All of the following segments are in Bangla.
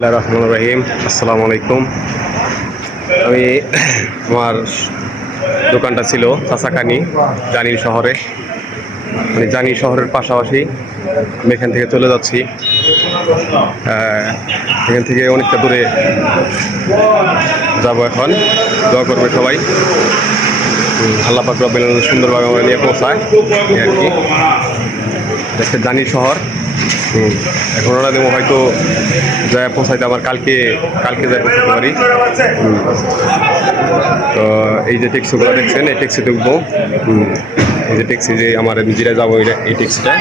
রহমান রহিম। আসসালামু আলাইকুম। আমি আমার দোকানটা ছিল চাচাকানি জানির শহরে। মানে জানি শহরের পাশাপাশি আমি এখান থেকে চলে যাচ্ছি। এখান থেকে অনেকটা দূরে যাব এখন। দোয়া করবে সবাই। হুম, আল্লাহ পাক রব্বুল সুন্দরভাবে আমরা নিয়ে পৌঁছায়। আর কি। জানি শহর। এখন ওরা দেবো হয়তো যা পৌঁছাইতে আমার কালকে কালকে যাই পৌঁছাতে পারি। তো এই যে ট্যাক্সিগুলো দেখছেন এই ট্যাক্সি ঢুকবো হুম, এই যে ট্যাক্সি যে আমার নিজেরা যাব এই- ট্যাক্সিটা।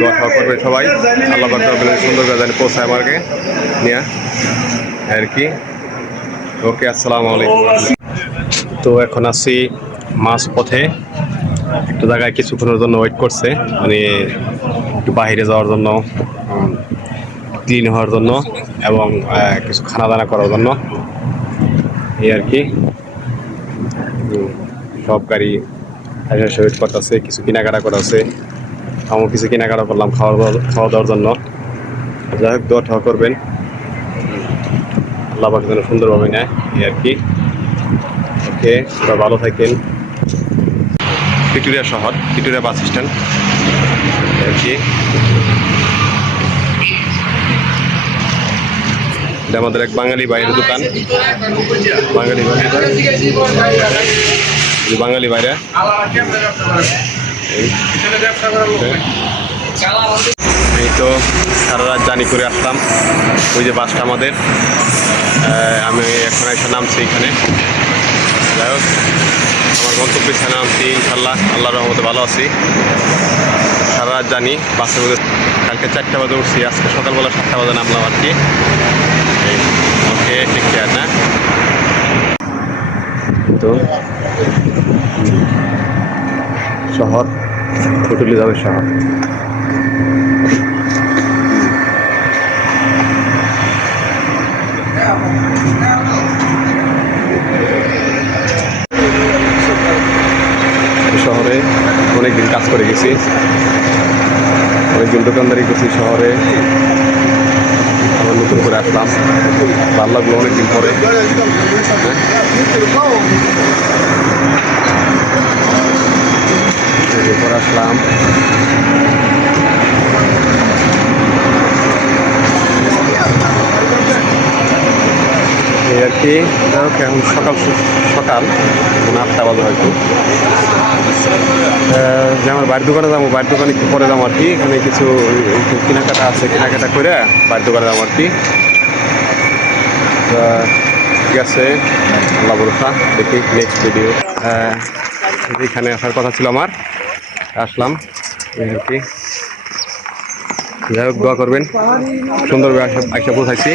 দোয়া করবে সবাই। আল্লাহ সুন্দর করে জানি পৌঁছায় আমাকে নিয়ে। আর কি? ওকে আসসালামু আলাইকুম। তো এখন আছি মাছ পথে একটু জায়গায় কিছুক্ষণের জন্য ওয়েট করছে মানে একটু বাইরে যাওয়ার জন্য ক্লিন হওয়ার জন্য এবং কিছু খানা দানা করার জন্য। এই আর কি। সব গাড়ি এসে ওয়েট করতেছে, কিছু কেনাকাটা করাছে। আমিও কিছু কেনাকাটা করলাম খাওয়া দাওয়া খাওয়া দাওয়ার জন্য। যাই হোক দোয়া ঠাওয়া করবেন। আল্লাহ পাক যেন সুন্দরভাবে নেয়, এই আর কি। ওকে ভালো থাকেন। ভিক্টোরিয়া শহর, ভিক্টোরিয়া বাস স্ট্যান্ড। এটা আমাদের এক বাঙালি বাইরের দোকান। বাঙালি বাইরে বাঙালি বাইরে এই তো সারা রাত জানি করে আসলাম। ওই যে বাসটা আমাদের। আমি এখন এসে নামছি এখানে। যাই আমার গন্তব্যে স্থানে নামছি ইনশাল্লাহ আল্লাহর রহমতে ভালো আছি। সারা রাত জানি বাসের মধ্যে কালকে চারটা বাজে উঠছি, আজকে সকালবেলা সাতটা বাজে নামলাম আর কি। ওকে টেক কেয়ার না? তো শহর ফুটুলি যাবে শহর। শহরে অনেকদিন কাজ করে গেছি। অনেকদিন দোকানদারি করছি শহরে। আবার নতুন করে আসলাম। ভালো লাগল অনেকদিন পরে। আসলাম। এই আর কি। এখন সকাল সকাল আটটা বাজে হয়তো। যে আমার বাড়ির দোকানে যাব বাড়ির দোকানে একটু পরে যাব আর কি। এখানে কিছু কেনাকাটা আছে কেনাকাটা করে বাড়ির দোকানে যাব আর কি। ঠিক আছে আল্লাহ ভরসা দেখি নেক্সট ভিডিও এখানে আসার কথা ছিল আমার আসলাম আর কি। যাই হোক দোয়া করবেন। সুন্দরভাবে আসা আসা পৌঁছাইছি।